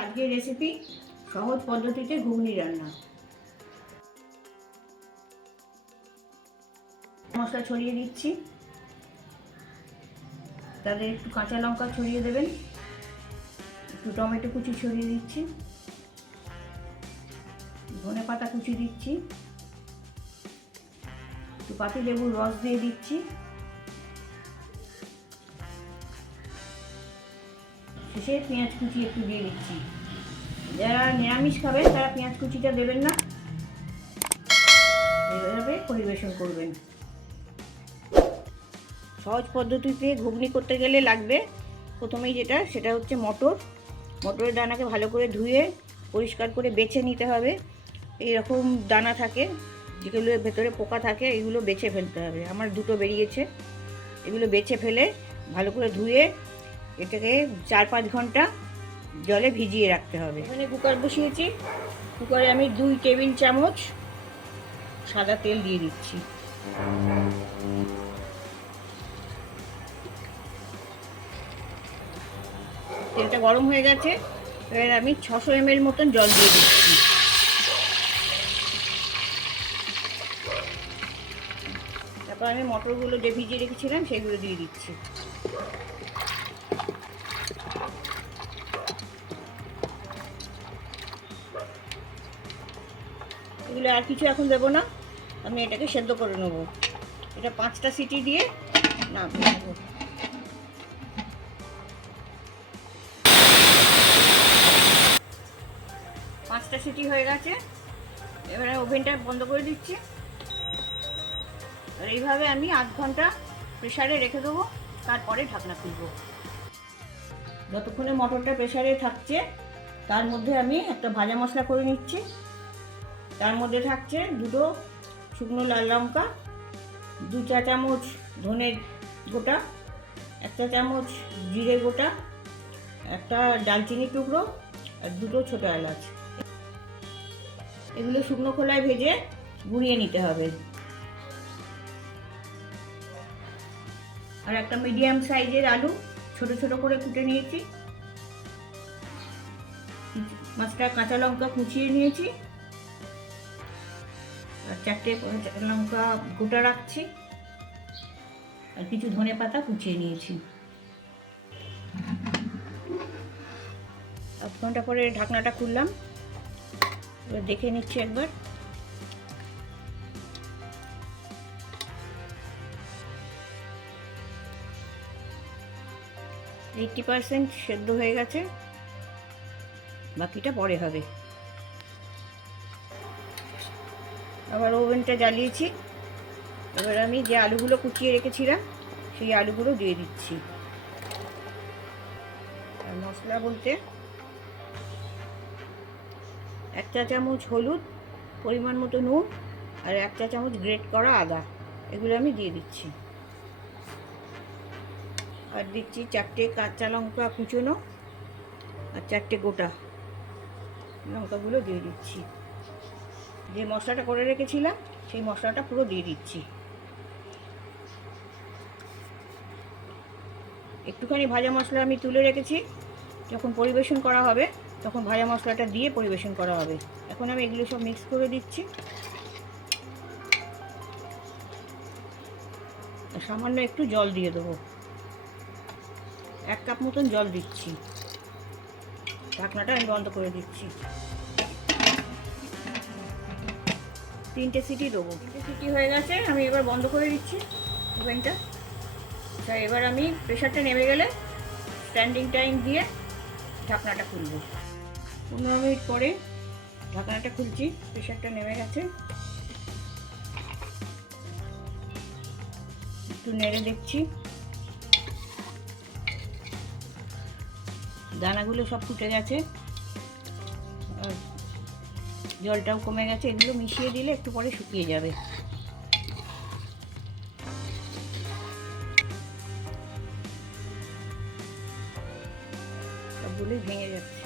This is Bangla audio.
আজকের রেসিপি সহজ পদ্ধতিতে ঘুগনি রান্না। মশলা ছড়িয়ে দিচ্ছি, তাতে একটু কাঁচা লঙ্কা ছড়িয়ে দেবেন, একটু টমেটো কুচি ছড়িয়ে দিচ্ছি, ধনে পাতা কুচি দিচ্ছি, একটু পাতি লেবুর রস দিয়ে দিচ্ছি, শেষে পেঁয়াজ কুচি একটু দিয়ে দিচ্ছি। যারা নিরামিষ খাবেন তারা পেঁয়াজ কুচিটা দেবেন না, এইভাবে পরিবেশন করবেন। সহজ পদ্ধতিতে ঘুগনি করতে গেলে লাগবে প্রথমেই সেটা হচ্ছে মটরের দানাকে ভালো করে ধুয়ে পরিষ্কার করে বেছে নিতে হবে। এইরকম দানা থাকে, যেগুলো ভেতরে পোকা থাকে, এগুলো বেছে ফেলতে হবে। আমার দুটো বেরিয়েছে, এগুলো বেছে ফেলে ভালো করে ধুয়ে এটাকে 4-5 ঘন্টা জলে ভিজিয়ে রাখতে হবে। এখানে কুকার বসিয়েছি, কুকারে আমি 2 টেবিল চামচ সাদা তেল দিয়ে দিচ্ছি। তেলটা গরম হয়ে গেছে, এবার আমি 600 ml মতন জল দিয়ে দিচ্ছি। তারপর আমি মটরগুলো যে ভিজিয়ে রেখেছিলাম সেগুলো দিয়ে দিচ্ছি। এগুলো আর কিছু এখন দেবো না, আমি এটাকে সেদ্ধ করে নেব। এটা 5টা সিটি দিয়ে নামিয়ে নেব। 5টা সিটি হয়ে গেছে, এবারে ওভেনটা বন্ধ করে দিচ্ছি। আর এইভাবে আমি 8 ঘন্টা প্রেসারে রেখে দেবো, তারপরে ঢাকনা খুলব। যতক্ষণে মটরটা প্রেসারে থাকছে তার মধ্যে আমি একটা ভাজা মশলা করে নিচ্ছি। তার মধ্যে থাকছে 2টো শুকনো লাল লঙ্কা, 2 চা চামচ ধনে গোটা, 1 চা চামচ জিরে গোটা, একটা ডালচিনি টুকরো আর 2টো ছোটো এলাচ। এগুলো শুকনো খোলায় ভেজে গুঁড়িয়ে নিতে হবে। আর একটা মিডিয়াম সাইজের আলু ছোট ছোট করে কুটে নিয়েছি, 5টা কাঁচা লঙ্কা কুচিয়ে নিয়েছি, আর 4টে লঙ্কা গোটা রাখছি, আর কিছু ধনে পাতা কুচিয়ে নিয়েছি। 8 ঘন্টা পরে ঢাকনাটা খুললাম, এবার দেখে নিচ্ছি একবার। এইটটি 80% সেদ্ধ হয়ে গেছে, বাকিটা পরে হবে। আবার ওভেনটা জ্বালিয়েছি, এবার আমি যে আলুগুলো কুচিয়ে রেখেছিলাম সেই আলুগুলো দিয়ে দিচ্ছি। আর মশলা বলতে 1 চা চামচ হলুদ, পরিমাণ মতো নুন, আর 1 চা চামচ গ্রেট করা আদা, এগুলো আমি দিয়ে দিচ্ছি। আর দিচ্ছি 4টে কাঁচা লঙ্কা কুচোনো আর 4টে গোটা লঙ্কাগুলো দিয়ে দিচ্ছি। যে মশলাটা করে রেখেছিলাম সেই মশলাটা পুরো দিয়ে দিচ্ছি। একটুখানি ভাজা মশলা আমি তুলে রেখেছি, যখন পরিবেশন করা হবে তখন ভাজা মশলাটা দিয়ে পরিবেশন করা হবে। এখন আমি এগুলো সব মিক্স করে দিচ্ছি। সামান্য একটু জল দিয়ে দেবো, 1 কাপ মতন জল দিচ্ছি। ঢাকনাটা আমি বন্ধ করে দিচ্ছি। 3টে সিটি দেবো। 3টে সিটি হয়ে গেছে, আমি এবার বন্ধ করে দিচ্ছি ওভেনটা। তাই এবার আমি প্রেশারটা নেমে গেলে স্ট্যান্ডিং টাইম দিয়ে ঢাকনাটা খুলব। 15 মিনিট পরে ঢাকনাটা খুলছি, প্রেশারটা নেমে গেছে। একটু নেড়ে দেখছি, দানাগুলো সব ফুটে গেছে, জলটাও কমে গেছে। এগুলো মিশিয়ে দিলে একটু পরে শুকিয়ে যাবে। সবগুলোই ভেঙে যাচ্ছে।